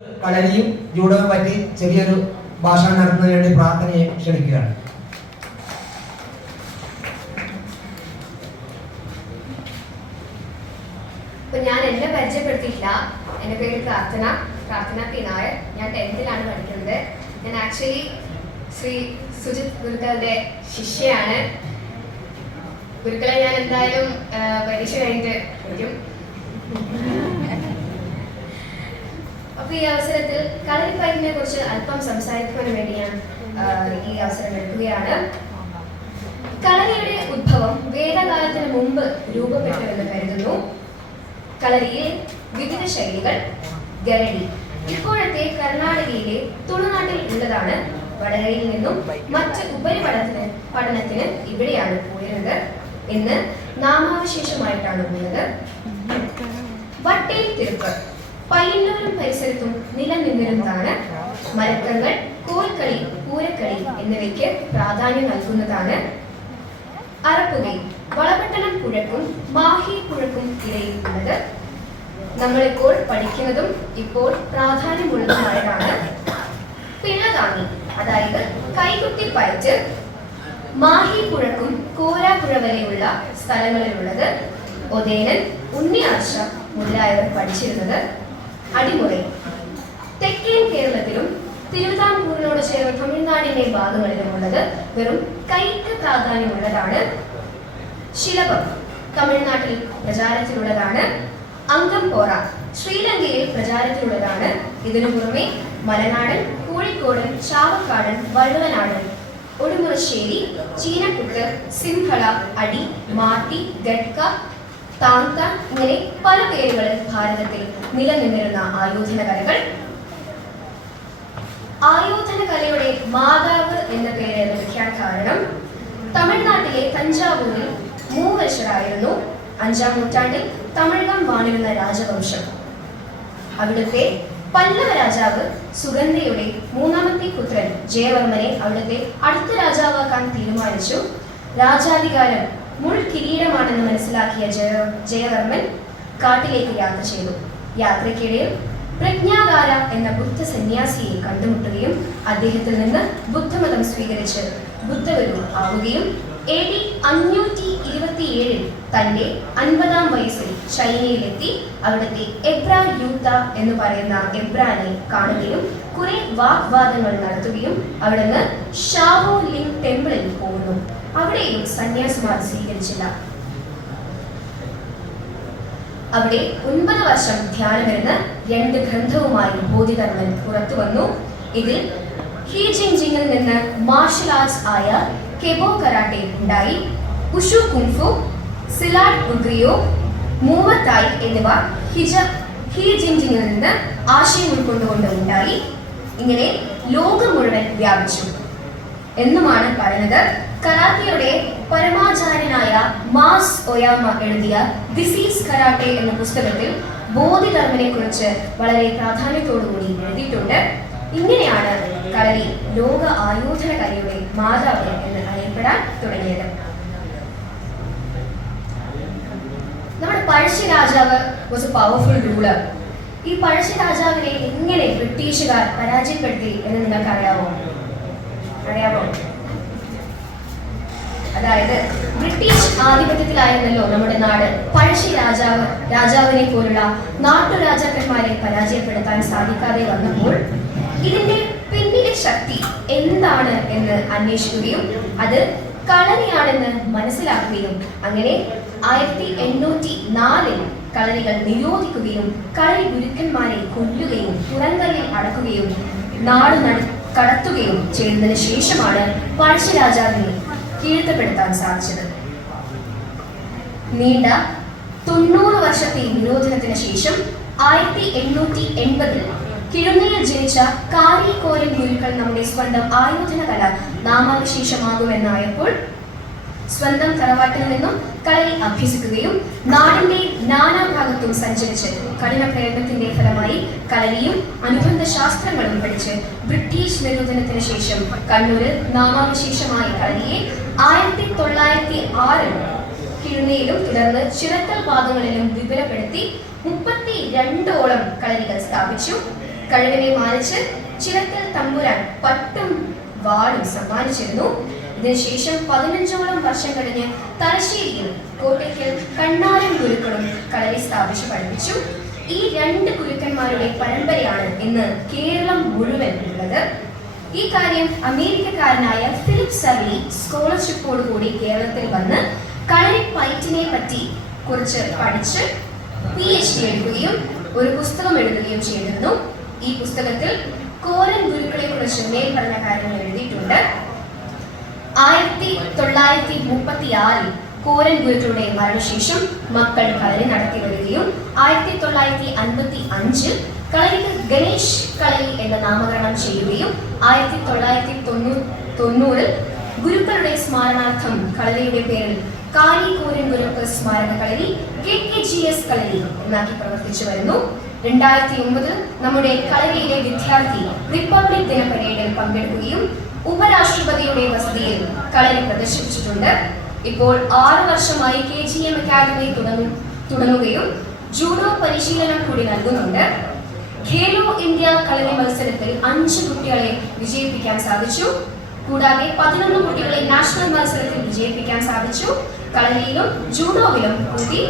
കളരിയും ജൂഡോയും പറ്റി ചെറിയൊരു ഭാഷണം നടത്തുന്നതിന് വേണ്ടി പ്രാർത്ഥനയെ ക്ഷണിക്കുകയാണ്. ഞാൻ എന്നെ പരിചയപ്പെടുത്തിയില്ല. എൻ്റെ പേര് പ്രാർത്ഥന പി നായർ. ഞാൻ 10th പഠിക്കുന്നത്. ഞാൻ ആക്ച്വലി ശ്രീ സുജിത് ഗുരുക്കളുടെ ശിഷ്യയാണ്. ഗുരുക്കളെ ഞാൻ എന്തായാലും പരീക്ഷ കഴിഞ്ഞിട്ട് പഠിക്കും. അപ്പൊ ഈ അവസരത്തിൽ കളരിപ്പയറ്റിനെ കുറിച്ച് അല്പം സംസാരിക്കുവാൻ വേണ്ടി ഞാൻ ഈ അവസരം എടുക്കുകയാണ്. കളരിയുടെ ഉദ്ഭവം വേദകാലത്തിന് മുമ്പ് രൂപപ്പെട്ടുവെന്ന് കരുതുന്നു. കളരിയിൽ വിവിധ ശൈലികൾ. ഗരടി ഇപ്പോഴത്തെ കർണാടകയിലെ തുളുനാട്ടിൽ ഉള്ളതാണ്. വടകരയിൽ നിന്നും മറ്റ് പഠനത്തിന് ഇവിടെയാണ് പോയിരുന്നത്. ഇന്ന് നാമാവശേഷമായിട്ടാണ് ഉള്ളത്. വട്ടേൽ തിരുപ്പ് പയ്യന്നൂരും പരിസരത്തും നിലനിന്നിരുന്നതാണ്. മരക്കങ്ങൾ, കോൽക്കളി, പൂരക്കളി എന്നിവയ്ക്ക് പ്രാധാന്യം നൽകുന്നതാണ്. അറപ്പുകൈ വളപട്ടണം പുഴക്കും മാഹി പുഴക്കും ഇടയിൽ ഉള്ളത്. നമ്മളിപ്പോൾ പഠിക്കുന്നതും ഇപ്പോൾ പ്രാധാന്യമുള്ളതുമായതാണ്. പിഴതാങ്ങി അതായത് കൈകുത്തി പയറ്റ് മാഹി പുഴക്കും കോരാപ്പുഴ വരെയുള്ള സ്ഥലങ്ങളിലുള്ളത്. ഒതേനൻ, ഉണ്ണിയാർച്ച മുതലായവർ പഠിച്ചിരുന്നത്. അടിമുறை തെക്കൻ കേരളത്തിലും തിരുവിതാംകൂറിനോട് ചേർന്ന തമിഴ്നാടിന്റെ ഭാഗങ്ങളിലുമുള്ളത് വെറും കൈക്ക് പ്രാധാന്യമുള്ളതാണ്. ശിലഭം തമിഴ്നാട്ടിൽ പ്രചാരത്തിലുള്ളതാണ്. അംഗം പോറ ശ്രീലങ്കയിൽ പ്രചാരത്തിലുള്ളതാണ്. ഇതിനു പുറമെ മലനാടൻ, കോഴിക്കോടൻ, ചാവക്കാടൻ, വള്ളുവനാടൻ, ഒടുമുറശ്ശേരി, ചീനക്കുട്ട്, സിംഹള, അടി, മാട്ടി, ഗഡ്ക, താന്ത ഇങ്ങനെ പല പേരുകളിൽ ഭാരതത്തിൽ നിലനിന്നിരുന്ന ആയോധന കലകൾ. ആയോധന കലയുടെ മാതാവ് എന്ന പേര് ലഭിക്കാൻ കാരണം തമിഴ്നാട്ടിലെ തഞ്ചാവൂരിൽ മൂവശരായിരുന്നു 5ാം നൂറ്റാണ്ടിൽ തമിഴകം വാണിരുന്ന രാജവംശം. അവിടുത്തെ പല്ലവ രാജാവ് സുഗന്ധയുടെ 3ാമത്തെ പുത്രൻ ജയവർമ്മനെ അവിടുത്തെ അടുത്ത രാജാവാക്കാൻ തീരുമാനിച്ചു. രാജാധികാരം മുൾ കിരീടമാണെന്ന് മനസ്സിലാക്കിയ ജയവർമ്മൻ കാട്ടിലേക്ക് യാത്ര ചെയ്തു. യാത്രയ്ക്കിടയിൽ പ്രജ്ഞാകാര എന്ന ബുദ്ധ സന്യാസിയെ കണ്ടുമുട്ടുകയും അദ്ദേഹത്തിൽ നിന്ന് ബുദ്ധമതം സ്വീകരിച്ച് ബുദ്ധഗുരു ആവുകയും AD 527 തന്റെ 50ാം വയസ്സിൽ ചൈനയിലെത്തി അവിടുത്തെ എബ്ര യൂത്ത എന്ന് പറയുന്ന എബ്രാനെ കാണുകയും കുറെ വാഗ്വാദങ്ങൾ നടത്തുകയും അവിടുന്ന് ഷാവോ ലിംഗ് ടെമ്പിളിൽ പോകുന്നു. അവിടെയും സന്യാസിമാർ സ്വീകരിച്ചില്ല. അവിടെ 9 വർഷം ധ്യാനമിരുന്ന് 2 ഗ്രന്ഥവുമായി ബോധിധർമ്മൻ പുറത്തു വന്നു. ഇതിൽ ഹീജിൻജിങ്ങിൽ നിന്ന് മാർഷൽ ആർട്സ് ആയ കെബോ കരാട്ടെ ഉണ്ടായി. ഉഷു കുങ്ഫു, സിലാഡ് ഉഗ്രിയോ, മൂവത്തായി എന്നിവ ഹീജിൻജിങ്ങിൽ നിന്ന് ആശയം ഉൾക്കൊണ്ടുകൊണ്ട് ഉണ്ടായി. ഇങ്ങനെ ലോകം മുഴുവൻ വ്യാപിച്ചു എന്നുമാണ് പറയുന്നത്. കരാത്തയുടെ പരമാചാര്യനായ മാസ് ഒയാമ എഴുതിയ ദിസീസ് കരാട്ടെ എന്ന പുസ്തകത്തിൽ ബോധിധർമ്മനെ കുറിച്ച് വളരെ പ്രാധാന്യത്തോടുകൂടി എഴുതിയിട്ടുണ്ട്. ഇങ്ങനെയാണ് കളരി ലോക ആയോധന കലയുടെ മാതാവ് എന്ന് അറിയപ്പെടാൻ തുടങ്ങിയത്. നമ്മുടെ പഴശ്ശി രാജാവ് വാസ് എ പവർഫുൾ റൂളർ. ഈ പഴശ്ശി രാജാവിനെ എങ്ങനെ ബ്രിട്ടീഷുകാർ പരാജയപ്പെടുത്തി എന്ന് നിങ്ങൾക്ക് അറിയാമോ? അതായത് ബ്രിട്ടീഷ് ആധിപത്യത്തിലായിരുന്നല്ലോ നമ്മുടെ നാട്. പഴശ്ശി രാജാവിനെ പോലുള്ള നാട്ടുരാജാക്കന്മാരെ പരാജയപ്പെടുത്താൻ സാധിക്കാതെ വന്നപ്പോൾ ഇതിന്റെ പിന്നിലെ ശക്തി എന്താണ് എന്ന് അന്വേഷിക്കുകയും അത് കളരിയാണെന്ന് മനസ്സിലാക്കുകയും അങ്ങനെ 1804 കളരികൾ നിരോധിക്കുകയും കളരി ഗുരുക്കന്മാരെ കൊല്ലുകയും പുറങ്കലിൽ അടക്കുകയും നാട് കടത്തുകയും ചെയ്തതിനു ശേഷമാണ് പഴശ്ശി രാജാവിനെ കീഴ്ത്തപ്പെടുത്താൻ സാധിച്ചത്. നീണ്ട 90 വർഷത്തെ നിരോധനത്തിന് ശേഷം 1880 കിഴുന്നയിൽ ജനിച്ച കാരിക്കോലൻ ഗുരുക്കൾ നമ്മുടെ സ്വന്തം ആയോധന കല നാമാവശേഷമാകുമെന്നായപ്പോൾ സ്വന്തം തറവാട്ടിൽ നിന്നും കളരി അഭ്യസിക്കുകയും നാടിന്റെ നാനാഭാഗത്തും സഞ്ചരിച്ച് കഠിന പ്രയത്നത്തിന്റെ ഫലമായി കളരിയും അനുബന്ധ ശാസ്ത്രങ്ങളും പഠിച്ച് ബ്രിട്ടീഷ് നിരോധനത്തിന് ശേഷം കണ്ണൂരിൽ നാമാവശേഷമായ കളരിയെ 1906 കിഴുന്നയിലും തുടർന്ന് ചിറക്കൽ ഭാഗങ്ങളിലും വിപുലപ്പെടുത്തി 32ഓളം കളരികൾ സ്ഥാപിച്ചു. കഴിവിനെ മാനിച്ച് ചിറക്കൽ തമ്പുരാൻ പട്ടും വാളും സമ്മാനിച്ചിരുന്നു. ഇതിനുശേഷം 15ഓളം വർഷം കഴിഞ്ഞ് തലശ്ശേരിയിൽ കോട്ടയ്ക്കൽ കണ്ണാരൻ ഗുരുക്കളും കളരി സ്ഥാപിച്ച് പഠിപ്പിച്ചു. ഈ 2 ഗുരുക്കന്മാരുടെ പരമ്പരയാണ് ഇന്ന് കേരളം മുഴുവൻ ഉള്ളത്. ഈ കാര്യം അമേരിക്കക്കാരനായ ഫിലിപ്പ് സർലി സ്കോളർഷിപ്പോടുകൂടി കേരളത്തിൽ വന്ന് കളരി പയറ്റിനെ പറ്റി കുറിച്ച് പഠിച്ച് PhD എടുക്കുകയും ഒരു പുസ്തകം എഴുതുകയും ചെയ്തിരുന്നു. ഈ പുസ്തകത്തിൽ കോരൻ ഗുരുക്കളെ കുറിച്ച് മേൽ പറഞ്ഞ കാര്യങ്ങൾ എഴുതിയിട്ടുണ്ട്. 1936 കോരൻ ഗുരുക്കളുടെ മരണശേഷം മക്കൾ കളരി നടത്തി വരികയും 1955 കളരിക്ക് ഗണേഷ് കളരി എന്ന നാമകരണം ചെയ്യുകയും 1990 ഗുരുക്കളുടെ സ്മരണാർത്ഥം കളരിയുടെ പേരിൽ കാളി കോരൻ ഗുരുക്കൾ സ്മാരക കളരി KKGS കളരി എന്നാക്കി പ്രവർത്തിച്ചു വരുന്നു. 2009 നമ്മുടെ കളരിയിലെ വിദ്യാർത്ഥി റിപ്പബ്ലിക് ദിന പരേഡിൽ പങ്കെടുക്കുകയും ഉപരാഷ്ട്രപതിയുടെ വസതിയിൽ കളരി പ്രദർശിപ്പിച്ചിട്ടുണ്ട്. ഇപ്പോൾ 6 വർഷമായി KGM അക്കാദമി തുടങ്ങുകയും ജൂഡോ പരിശീലനം കൂടി നൽകുന്നുണ്ട്. ഖേലോ ഇന്ത്യ കളരി മത്സരത്തിൽ 5 കുട്ടികളെ വിജയിപ്പിക്കാൻ സാധിച്ചു. കൂടാതെ 11 കുട്ടികളെ നാഷണൽ മത്സരത്തിൽ വിജയിപ്പിക്കാൻ സാധിച്ചു. കളരിയിലും ജൂഡോയിലും കൂടി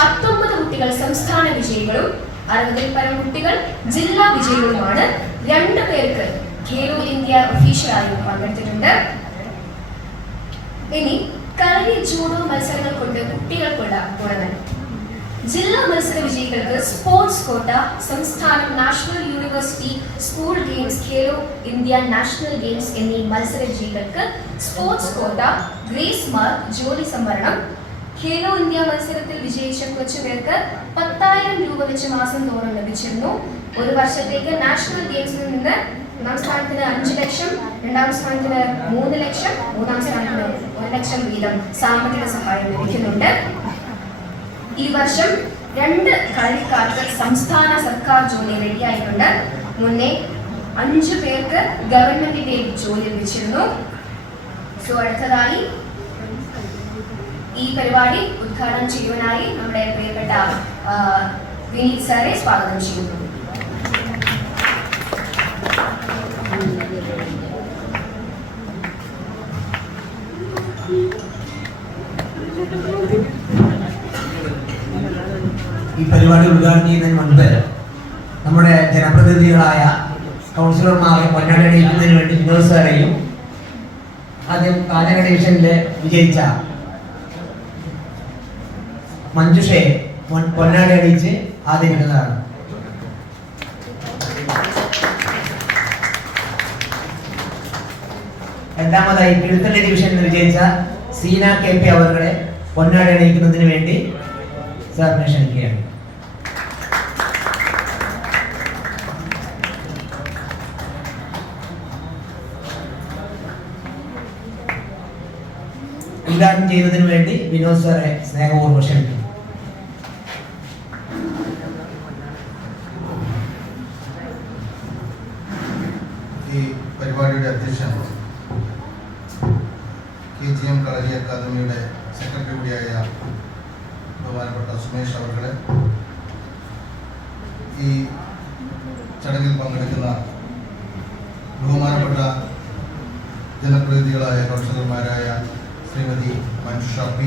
19 കുട്ടികൾ സംസ്ഥാന വിജയികളും 60-ൽ പരം കുട്ടികൾ ജില്ലാ വിജയികളുമാണ്. 2 പേർക്ക് ഖേലോ ഇന്ത്യ ഒഫീഷ്യലായി പങ്കെടുത്തിട്ടുണ്ട്. ഇനി കളരി ജൂഡോ മത്സരങ്ങൾ കൊണ്ട് കുട്ടികൾക്കുള്ള ഗുണങ്ങൾ. ജില്ലാ മത്സര വിജയികൾക്ക് സ്പോർട്സ് കോട്ട, സംസ്ഥാനം, national university, school games, Khelo India national games എന്നീ മത്സര വിജയികൾക്ക് സ്പോർട്സ് കോട്ട, ഗ്രേസ് മാർക്ക്, ജോലി സംവരണം. ഖേലോ ഇന്ത്യ മത്സരത്തിൽ വിജയിച്ച കൊച്ചുപേർക്ക് 10,000 രൂപ വെച്ച് മാസം തോറും ലഭിച്ചിരുന്നു. ഒരു വർഷത്തേക്ക് നാഷണൽ ഗെയിംസിൽ നിന്ന് 1-ാം സ്ഥാനത്തിന് 5 ലക്ഷം, 2-ാം സ്ഥാനത്തിന് 3 ലക്ഷം, 3-ാം സ്ഥാനത്തിന് 1 ലക്ഷം വീതം സാമ്പത്തിക സഹായം ലഭിക്കുന്നുണ്ട്. ഈ വർഷം 2 കളിക്കാർക്ക് സംസ്ഥാന സർക്കാർ ജോലി റെഡിയായിട്ടുണ്ട്. മുന്നേ 5 പേർക്ക് ഗവൺമെന്റിന്റെ ജോലി ലഭിച്ചിരുന്നു. അടുത്തതായി ഈ പരിപാടി ഉദ്ഘാടനം ചെയ്യുവാനായി നമ്മുടെ പ്രിയപ്പെട്ട വിനീത് സാറെ സ്വാഗതം ചെയ്യുന്നു. ഈ പരിപാടി ഉദ്ഘാടനം ചെയ്യുന്നതിന് മുൻപ് നമ്മുടെ ജനപ്രതിനിധികളായ കൗൺസിലർമാരെ പൊന്നാടയിക്കുന്നതിന് വേണ്ടി വിനോദ് സാറേയും ആദ്യം കാഞ്ഞങ്ങാട് ഡിവിഷനിൽ വിജയിച്ച മഞ്ജുഷയെ പൊന്നാടി അടിച്ച് ആദരിക്കുന്നതാണ്. രണ്ടാമതായി കിഴക്കള്ളി ഡിവിഷനിൽ വിജയിച്ച സീന KP അവരുടെ പൊന്നാടി അണിയിക്കുന്നതിന് വേണ്ടി സാറിനെ ക്ഷണിക്കുകയാണ്. ഉദ്ഘാടനം ചെയ്യുന്നതിന് വേണ്ടി വിനോദ് സാറെ സ്നേഹപൂർവ്വം ക്ഷണിക്കുന്നു. ഈ പരിപാടിയുടെ അധ്യക്ഷൻ KGM കളരി അക്കാദമിയുടെ സെക്രട്ടറി കൂടിയായ ബഹുമാനപ്പെട്ട സുമേഷ് അവരുടെ, ഈ ചടങ്ങിൽ പങ്കെടുക്കുന്ന ബഹുമാനപ്പെട്ട ജനപ്രതിനിധികളായ കൗൺസിലർമാരായ ശ്രീമതി മഞ്ജുഷ P,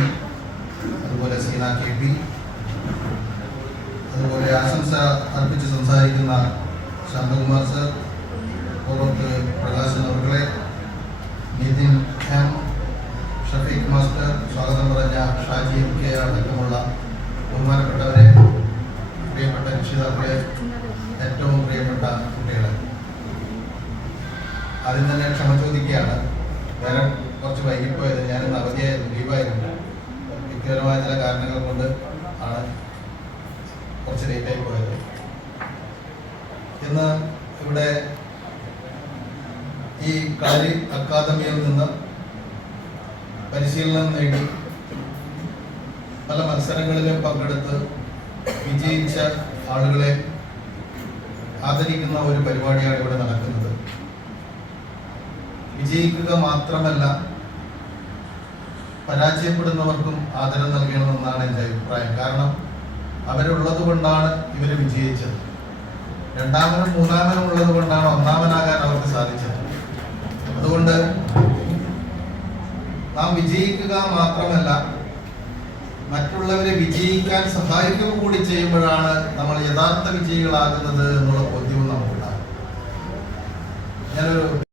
അതുപോലെ സീന KP, അതുപോലെ ആശംസ അർപ്പിച്ച് സംസാരിക്കുന്ന ശാന്തകുമാർ സർ, പുറത്ത് പ്രകാശൻ അവர்களെ, നിതിൻ M, ഷഫീഖ് മാസ്റ്റർ, സ്വാഗതം പറഞ്ഞ ഷാജി MK അടക്കമുള്ള ബഹുമാനപ്പെട്ടവരെ, പ്രിയപ്പെട്ട രക്ഷിതാക്കളെ, ഏറ്റവും പ്രിയപ്പെട്ട കുട്ടികളെ, ആദ്യം തന്നെ ക്ഷമ ചോദിക്കുകയാണ്. നേരം കുറച്ച് വൈകിപ്പോയത്, ഞാനിന്ന് അവധിയായിരുന്നു, ലീവായിരുന്നു. വ്യക്തിപരമായ ചില കാരണങ്ങൾ കൊണ്ട് ആണ് കുറച്ച് ലേറ്റായി പോയത്. ഇന്ന് ഇവിടെ ഈ കളരി അക്കാദമിയിൽ നിന്ന് പരിശീലനം നേടി പല മത്സരങ്ങളിലും പങ്കെടുത്ത് വിജയിച്ച ആളുകളെ ആദരിക്കുന്ന ഒരു പരിപാടിയാണ് ഇവിടെ നടക്കുന്നത്. വിജയിക്കുക മാത്രമല്ല, പരാജയപ്പെടുന്നവർക്കും ആദരം നൽകണമെന്നാണ് എൻ്റെ അഭിപ്രായം. കാരണം അവരുള്ളത് കൊണ്ടാണ് ഇവർ വിജയിച്ചത്. രണ്ടാമനും മൂന്നാമനും ഉള്ളത് കൊണ്ടാണ് ഒന്നാമനാകാൻ അവർക്ക് സാധിച്ചത്. അതുകൊണ്ട് നാം വിജയിക്കുക മാത്രമല്ല, മറ്റുള്ളവരെ വിജയിക്കാൻ സഹായിക്കുക കൂടി ചെയ്യുമ്പോഴാണ് നമ്മൾ യഥാർത്ഥ വിജയികളാകുന്നത് എന്നുള്ള ബോധ്യവും നമുക്കുണ്ടാകും. ഞാനൊരു